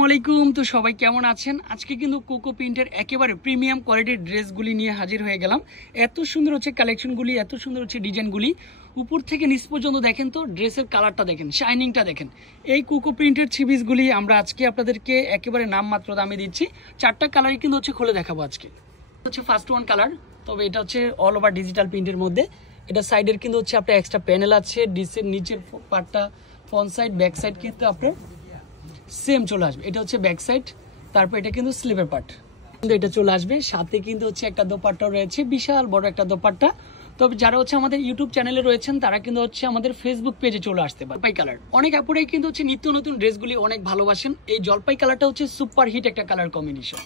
আসসালামু আলাইকুম। তো সবাই কেমন আছেন? আজকে কিন্তু কোকো প্রিন্টের একেবারে প্রিমিয়াম কোয়ালিটির ড্রেসগুলি নিয়ে হাজির হয়ে গেলাম। এত সুন্দর হচ্ছে কালেকশনগুলি, এত সুন্দর হচ্ছে ডিজাইনগুলি। উপর থেকে নিচ পর্যন্ত দেখেন, তো ড্রেসের কালারটা দেখেন, শাইনিংটা দেখেন। এই কোকো প্রিন্টের থ্রি-পিসগুলি আমরা আজকে আপনাদেরকে একেবারে নামমাত্র দামে দিচ্ছি। 4টা কালারই কিন্তু হচ্ছে খুলে দেখাবো আজকে। হচ্ছে ফার্স্ট ওয়ান কালার, তবে এটা হচ্ছে অল ওভার ডিজিটাল প্রিন্টের মধ্যে। এটা সাইডের কিন্তু হচ্ছে আপনার এক্সট্রা প্যানেল আছে, ডিসের নিচের পার্টটা ফ্রন্ট সাইড ব্যাক সাইড কিন্তু আপনার সেম চলে আসবে। এটা হচ্ছে ব্যাক সাইড, তারপর এটা কিন্তু স্লিভের পার্ট কিন্তু এটা চলে আসবে। সাথে কিন্তু হচ্ছে একটা দোপাট্টা রয়েছে, বিশাল বড় একটা দোপাট্টা। তবে যারা হচ্ছে আমাদের ইউটিউব চ্যানেলে রয়েছেন তারা কিন্তু হচ্ছে আমাদের ফেসবুক পেজে চলে আসতে পারে। জলপাই কালার, অনেক আপুরাই কিন্তু হচ্ছে নিত্য নতুন ড্রেসগুলি অনেক ভালোবাসেন। এই জলপাই কালারটা হচ্ছে সুপার হিট একটা কালার কম্বিনেশন।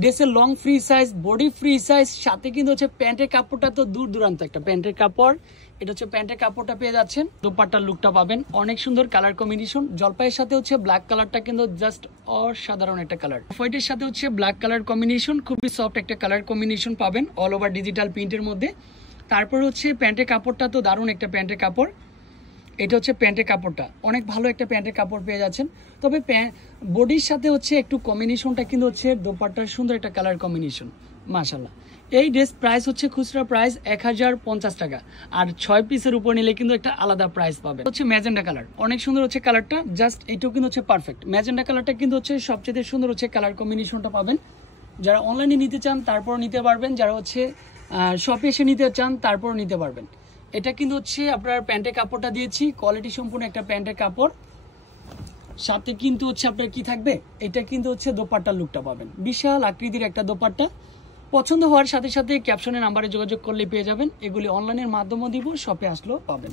ড্রেসের long free size, body free size, সাথে কিন্তু হচ্ছে প্যান্টের কাপড়টা তো দূর দূরান্ত একটা প্যান্টের কাপড়। এটা হচ্ছে প্যান্টের কাপড়টা পেয়ে যাচ্ছেন, দোপাট্টার লুকটা পাবেন। অনেক সুন্দর কালার কম্বিনেশন। জলপাইয়ের সাথে হচ্ছে ব্ল্যাক কালারটা কিন্তু জাস্ট অসাধারণ একটা কালার। হোয়াইটের সাথে হচ্ছে ব্ল্যাক কালার কম্বিনেশন, খুবই সফট একটা কালার কম্বিনেশন পাবেন অল ওভার ডিজিটাল প্রিন্টের মধ্যে। তারপর হচ্ছে প্যান্টের কাপড়টা তো দারুণ একটা প্যান্টের কাপড়। এটা হচ্ছে প্যান্টের কাপড়টা, অনেক ভালো একটা প্যান্টের কাপড় পেয়ে যাচ্ছেন। তবে বডির সাথে হচ্ছে একটু কম্বিনেশনটা কিন্তু হচ্ছে দোপাট্টার সুন্দর একটা কালার কম্বিনেশন, মাশাআল্লাহ। এই ড্রেস প্রাইস হচ্ছে খুচরা প্রাইস 1050 টাকা, আর 6 পিসের উপর নিলে কিন্তু একটা আলাদা প্রাইস পাবেন। হচ্ছে ম্যাজেন্ডা কালার, অনেক সুন্দর হচ্ছে কালারটা, জাস্ট এটাও কিন্তু হচ্ছে পারফেক্ট। ম্যাজেন্ডা কালারটা কিন্তু হচ্ছে সবচেয়ে সুন্দর হচ্ছে কালার কম্বিনেশনটা পাবেন। যারা অনলাইনে নিতে চান তারপর নিতে পারবেন, যারা হচ্ছে শপে এসে নিতে চান তারপর নিতে পারবেন। এটা কিন্তু হচ্ছে আপনার প্যান্টের কাপড়টা দিয়েছি, কোয়ালিটি সম্পূর্ণ একটা প্যান্টের কাপড়। সাথে কিন্তু হচ্ছে আপনার কি থাকবে, এটা কিন্তু হচ্ছে দোপাট্টার লুকটা পাবেন, বিশাল আকৃতির একটা দোপাট্টা। পছন্দ হওয়ার সাথে সাথে ক্যাপশনের নাম্বারে যোগাযোগ করলে পেয়ে যাবেন। এগুলি অনলাইনের মাধ্যমে দিব, শপে আসলেও পাবেন।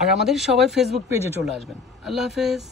আর আমাদের সবাই ফেসবুক পেজে চলে আসবেন। আল্লাহ হাফেজ।